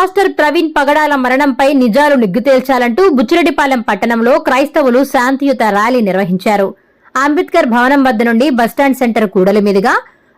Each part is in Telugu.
పాస్టర్ ప్రవీణ్ పగడాల మరణంపై నిజాలు నిగ్గుతేల్చాలంటూ బుచ్చిరెడ్డిపాలెం పట్టణంలో క్రైస్తవులు శాంతియుత ర్యాలీ నిర్వహించారు. అంబేద్కర్ భవనం వద్ద నుండి బస్టాండ్ సెంటర్ కూడలి మీదుగా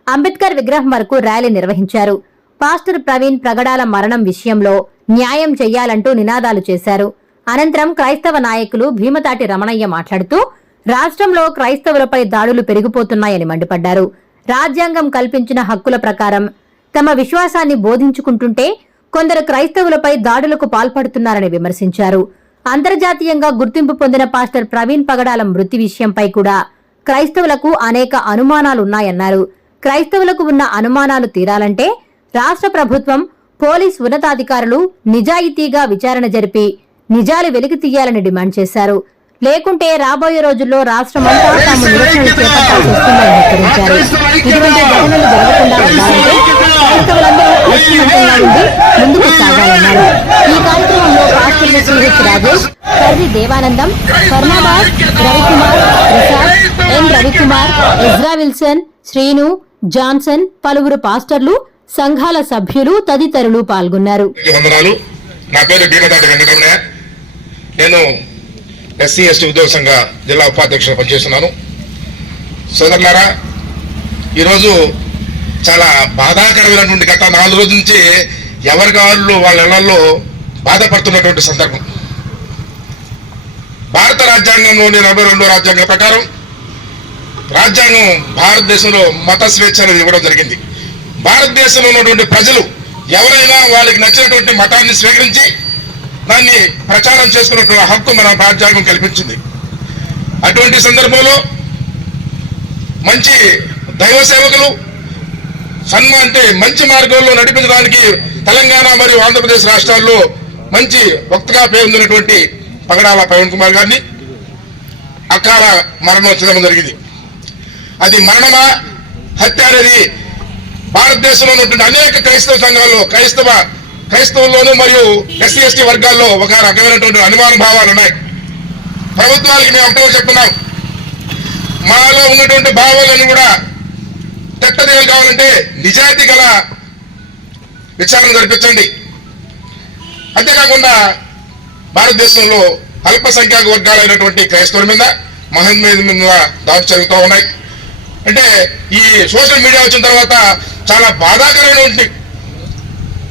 అంబేద్కర్ విగ్రహం వరకు ర్యాలీ నిర్వహించారు. పాస్టర్ ప్రవీణ్ ప్రగడాల మరణం విషయంలో న్యాయం చెయ్యాలంటూ నినాదాలు చేశారు. అనంతరం క్రైస్తవ నాయకులు భీమతాటి రమణయ్య మాట్లాడుతూ రాష్ట్రంలో క్రైస్తవులపై దాడులు పెరిగిపోతున్నాయని మండిపడ్డారు. రాజ్యాంగం కల్పించిన హక్కుల ప్రకారం తమ విశ్వాసాన్ని బోధించుకుంటుంటే కొందరు క్రైస్తవులపై దాడులకు పాల్పడుతున్నారని విమర్శించారు. అంతర్జాతీయంగా గుర్తింపు పొందిన పాస్టర్ ప్రవీణ్ పగడాల మృతి విషయంపై కూడా క్రైస్తవులకు అనేక అనుమానాలున్నాయన్నారు. క్రైస్తవులకు ఉన్న అనుమానాలు తీరాలంటే రాష్ట్ర ప్రభుత్వం పోలీస్ ఉన్నతాధికారులు నిజాయితీగా విచారణ జరిపి నిజాలు వెలికి తీయాలని డిమాండ్ చేశారు. లేకుంటే రాబోయే రోజుల్లో రాష్ట్రమంతా తాము నిరసనలు చేపట్టాల్సి వస్తుందని హెచ్చరించారు. ఇటువంటి ఘటనలు జరగకుండా ఉండాలంటే క్రైస్తవులందరూ ఐక్యమత్యంగా ఉండి ముందుకు సాగాలన్నారు ఈ కార్యక్రమంలో పాస్టర్లు శ్రీహెచ్ Rajesh Karri Devanandam Karnadas Ravikumar Prasad N Ravikumar Ezra Wilson Srinu Johnson పలువురు పాస్టర్లు సంఘాల సభ్యులు తదితరులు పాల్గొన్నారు నా పేరు భీమదాటి వెంకటరమణ. నేను ఎస్సీ ఎస్టీ ఉద్యోగ సంఘ జిల్లా ఉపాధ్యక్షుడు పనిచేస్తున్నాను. సోదరులారా ఈరోజు చాలా బాధాకరమైనటువంటి గత నాలుగు రోజుల నుంచి ఎవరి గారులు వాళ్ళ ఇళ్ళలో బాధపడుతున్నటువంటి సందర్భం. భారత రాజ్యాంగంలోని నలభై రెండో రాజ్యాంగం ప్రకారం రాజ్యాంగం భారతదేశంలో మత స్వేచ్ఛ అనేది ఇవ్వడం జరిగింది. భారతదేశంలో ఉన్నటువంటి ప్రజలు ఎవరైనా వాళ్ళకి నచ్చినటువంటి మతాన్ని స్వీకరించి దాన్ని ప్రచారం చేసుకున్నటువంటి హక్కు మన రాజ్యాంగం కల్పించింది. అటువంటి సందర్భంలో మంచి దైవ సేవకులు సన్మ అంటే మంచి మార్గంలో నడిపించడానికి తెలంగాణ మరియు ఆంధ్రప్రదేశ్ రాష్ట్రాల్లో మంచి వక్తగా పేరొందినటువంటి పగడాల పవన్ కుమార్ గారిని అకాల మరణం చెందడం జరిగింది. అది మరణమా హత్య అనేది భారతదేశంలో ఉన్నటువంటి అనేక క్రైస్తవ సంఘాల్లో క్రైస్తవ క్రైస్తవుల్లోనూ మరియు ఎస్సీ ఎస్టీ వర్గాల్లో ఒక రకమైనటువంటి అనుమాన భావాలు ఉన్నాయి. ప్రభుత్వాలకి మేము ఒకటో చెప్తున్నాం. మాలో ఉన్నటువంటి భావాలను కూడా చట్టదేవులు కావాలంటే నిజాయితీ గల విచారణ జరిపించండి. అంతేకాకుండా భారతదేశంలో అల్పసంఖ్యాక వర్గాలైనటువంటి క్రైస్తవుల మీద మహమ్మద్ మీద దాడి జరుగుతూ ఉన్నాయి. అంటే ఈ సోషల్ మీడియా వచ్చిన తర్వాత చాలా బాధాకరమైనటువంటి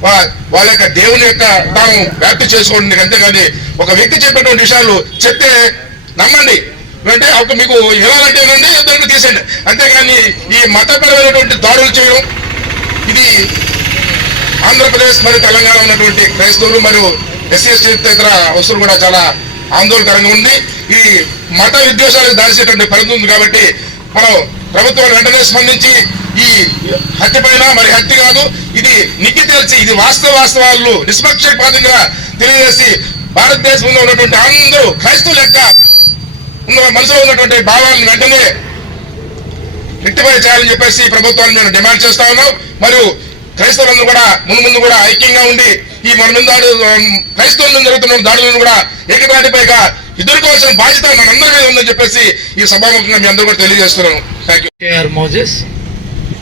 వా- వాళ్ళ యొక్క దేవుని యొక్క తాము వ్యాప్తి చేసుకోండి. అంతేకాదు ఒక వ్యక్తి చెప్పేటువంటి విషయాలు చెప్తే నమ్మండి. అంటే ఒక మీకు ఇవ్వాలంటే ఇవ్వండి దాన్ని తీసేయండి. అంతేగాని ఈ మతపరమైనటువంటి దాడులు చేయడం ఇది ఆంధ్రప్రదేశ్ మరియు తెలంగాణ ఉన్నటువంటి క్రైస్తవులు మరియు ఎస్సీ ఎస్టీ ఇతర వస్తువులు కూడా చాలా ఆందోళనకరంగా ఉంది ఈ మత విద్వేషాలకు దారిసేటువంటి పరిధి ఉంది కాబట్టి మనం ప్రభుత్వాలు వెంటనే స్పందించి ఈ హత్య పైన మరి హత్య కాదు ఇది నిక్కి తెలిసి ఇది వాస్తవ వాస్తవాలు నిష్పక్షపాతంగా తెలియజేసి భారతదేశంలో ఉన్నటువంటి అందరూ క్రైస్తవుల యొక్క ఉన్న మనసులో ఉన్నటువంటి భావాలను వెంటనే రెట్టిఫై చేయాలని చెప్పేసి ప్రభుత్వాన్ని మేము డిమాండ్ చేస్తా ఉన్నాం. మరియు క్రైస్తవులందరూ కూడా ముందు ముందు కూడా ఐక్యంగా ఉండి ఈ మన మీద దాడు క్రైస్తవుల మీద జరుగుతున్న దాడులను కూడా ఏకదాటిపైగా ఎదుర్కోవాల్సిన బాధ్యత మనందరి మీద ఉందని చెప్పేసి ఈ సభాముఖంగా మీ అందరూ కూడా తెలియజేస్తున్నాను. Thank you KR Moses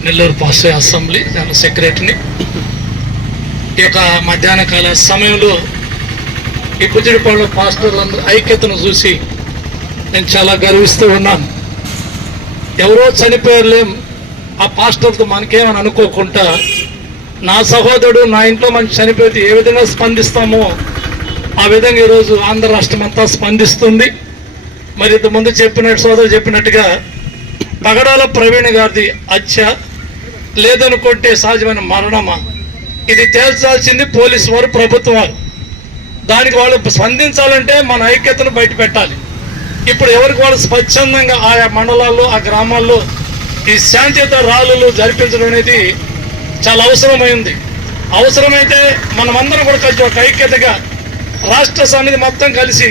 Nellore pastor assembly దాని సెక్రటరీని. ఈ యొక్క మధ్యాహ్న కాల సమయంలో ఈ కుజిడిపాడు పాస్టర్లందరూ ఐక్యతను చూసి నేను చాలా గర్విస్తూ ఉన్నాను. ఎవరో చనిపోయారులేం ఆ పాస్టర్తో మనకేమని అనుకోకుండా నా సహోదరుడు నా ఇంట్లో మనం చనిపోతే ఏ విధంగా స్పందిస్తామో ఆ విధంగా ఈరోజు ఆంధ్ర రాష్ట్రం అంతా స్పందిస్తుంది. మరి ఇంతకుముందు చెప్పినట్టు సోదరు చెప్పినట్టుగా పగడాల ప్రవీణ్ గారిది హత్య లేదనుకుంటే సహజమైన మరణమా? ఇది తేల్చాల్సింది పోలీసు వారు ప్రభుత్వం వారు. దానికి వాళ్ళు స్పందించాలంటే మన ఐక్యతను బయట పెట్టాలి ఇప్పుడు ఎవరికి వాళ్ళు స్వచ్ఛందంగా ఆయా మండలాల్లో ఆ గ్రామాల్లో ఈ శాంతియుత ర్యాలీలు జరిపించడం అనేది చాలా అవసరమైంది. అవసరమైతే మనమందరం కూడా కలిసి ఒక ఐక్యతగా రాష్ట్ర సమితి మొత్తం కలిసి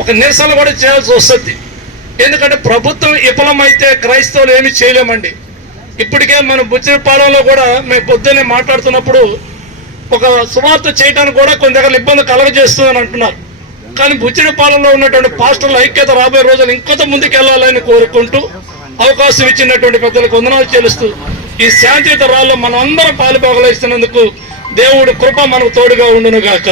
ఒక నిరసన కూడా చేయాల్సి వస్తుంది. ఎందుకంటే ప్రభుత్వం విఫలమైతే క్రైస్తవులు ఏమి చేయలేమండి. ఇప్పటికే మన బుచ్చిపాలెంలో కూడా మేము పొద్దున్నే మాట్లాడుతున్నప్పుడు ఒక సువార్త చేయడానికి కూడా కొన్ని దగ్గర ఇబ్బంది కలగజేస్తుందని అంటున్నారు. కానీ బుచ్చిడిపాలెంలో ఉన్నటువంటి పాస్టర్ల ఐక్యత రాబోయే రోజులు ఇంకొంత ముందుకు వెళ్ళాలని కోరుకుంటూ అవకాశం ఇచ్చినటువంటి పెద్దలకు వందనాలు చెల్లిస్తూ ఈ శాంతియుత రాళ్ళు మనం అందరం పాలుపోగలిస్తున్నందుకు దేవుడు కృప మనకు తోడుగా ఉండును గాక